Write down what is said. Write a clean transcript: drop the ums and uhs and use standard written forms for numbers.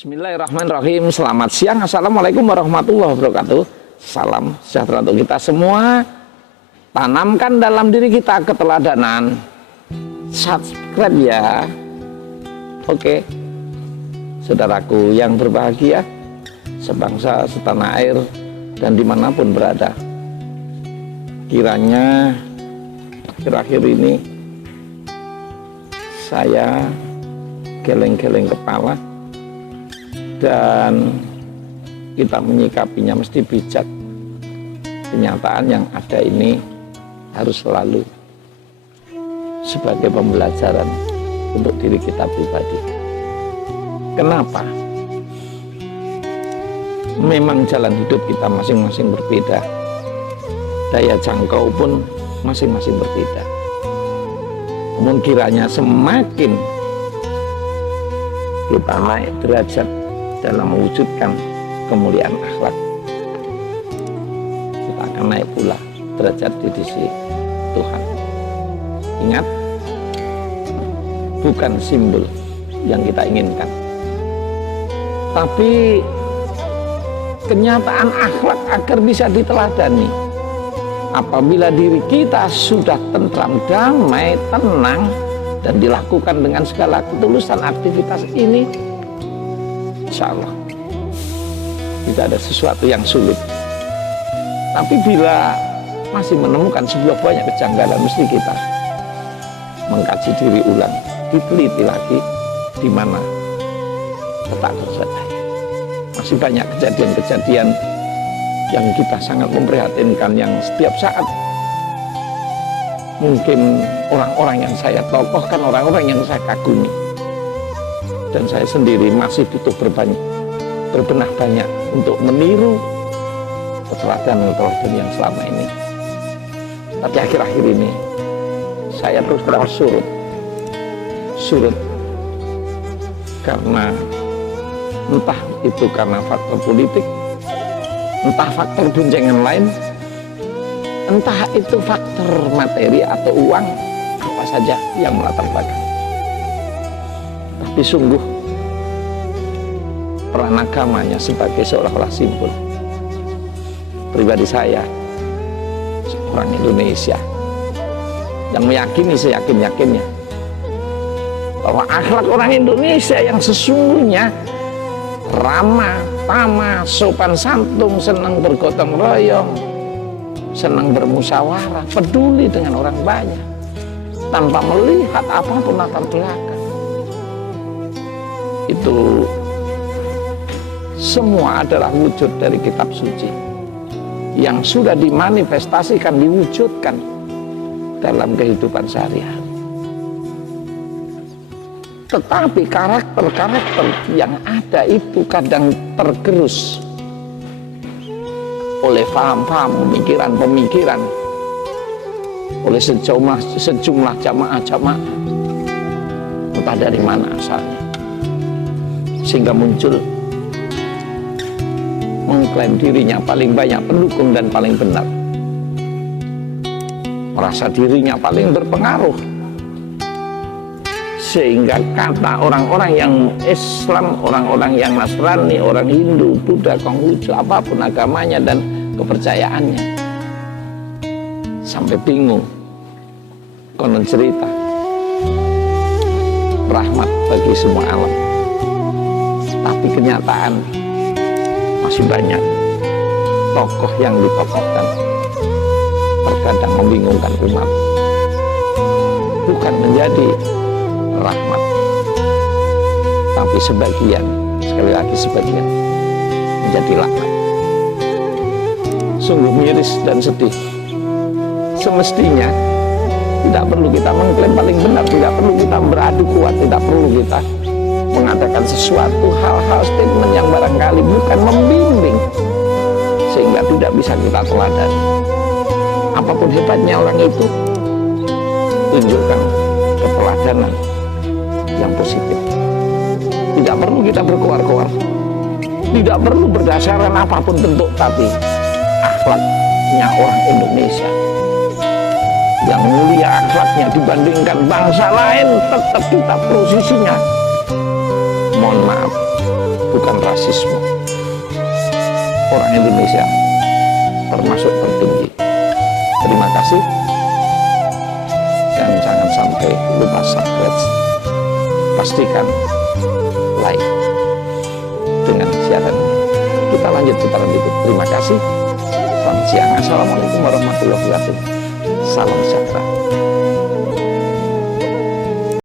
Bismillahirrahmanirrahim. Selamat siang. Assalamualaikum warahmatullahi wabarakatuh. Salam sejahtera untuk kita semua. Tanamkan dalam diri kita keteladanan. Subscribe ya. Oke. Saudaraku yang berbahagia, sebangsa, setanah air, dan dimanapun berada. Kiranya akhir-akhir ini saya geleng-geleng kepala dan kita menyikapinya mesti bijak. Kenyataan yang ada ini harus selalu sebagai pembelajaran untuk diri kita pribadi. Kenapa? Memang jalan hidup kita masing-masing berbeda, daya jangkau pun masing-masing berbeda. Namun kiranya semakin kita naik derajat dalam mewujudkan kemuliaan akhlak, kita akan naik pula derajat di sisi Tuhan. Ingat, bukan simbol yang kita inginkan, tapi kenyataan akhlak agar bisa diteladani. Apabila diri kita sudah tentram, damai, tenang, dan dilakukan dengan segala ketulusan aktivitas ini, insya Allah tidak ada sesuatu yang sulit. Tapi bila masih menemukan sebuah banyak kejanggalan, mesti kita mengkaji diri ulang, diteliti lagi di mana letak kesadaran. Masih banyak kejadian-kejadian yang kita sangat memprihatinkan, yang setiap saat mungkin orang-orang yang saya tokohkan, orang-orang yang saya kagumi, dan saya sendiri masih butuh berbenah banyak untuk meniru keteladanan yang selama ini. Tapi akhir-akhir ini saya terus terang surut karena entah itu karena faktor politik, entah faktor boncengan lain, entah itu faktor materi atau uang, apa saja yang melatar belakang. Tapi sungguh peran agamanya sebagai seolah-olah simbol. Pribadi saya, seorang Indonesia yang meyakini seyakin-yakinnya bahwa akhlak orang Indonesia yang sesungguhnya ramah, tamah, sopan santun, senang bergotong royong, senang bermusyawarah, peduli dengan orang banyak, tanpa melihat apapun latar belakang. Itu semua adalah wujud dari kitab suci yang sudah dimanifestasikan, diwujudkan dalam kehidupan sehari-hari. Tetapi karakter-karakter yang ada itu kadang tergerus oleh paham-paham, pemikiran-pemikiran, oleh sejumlah jamaah-jamaah, entah dari mana asalnya, sehingga muncul mengklaim dirinya paling banyak pendukung dan paling benar, merasa dirinya paling berpengaruh, sehingga kata orang-orang yang Islam, orang-orang yang Nasrani, orang Hindu, Buddha, Konghucu, apapun agamanya dan kepercayaannya, sampai bingung. Konon cerita rahmat bagi semua alam, tapi kenyataan masih banyak tokoh yang ditokohkan terkadang membingungkan umat, bukan menjadi rahmat, tapi sebagian, sekali lagi sebagian, menjadi laknat. Sungguh miris dan sedih. Semestinya tidak perlu kita mengklaim paling benar, tidak perlu kita beradu kuat, tidak perlu kita mengatakan sesuatu hal-hal statement yang barangkali bukan membimbing, sehingga tidak bisa kita teladani. Apapun hebatnya orang itu, tunjukkan keteladanan yang positif. Tidak perlu kita berkoar-koar, tidak perlu berdasarkan apapun bentuk, tapi akhlaknya orang Indonesia yang mulia akhlaknya dibandingkan bangsa lain, tetap kita posisinya, mohon maaf, bukan rasisme. Orang Indonesia termasuk tertinggi. Terima kasih, dan jangan sampai lupa subscribe. Pastikan like dengan siaran ini. Kita lanjut putaran berikut. Terima kasih. Selamat siang. Assalamualaikum warahmatullahi wabarakatuh. Salam sejahtera.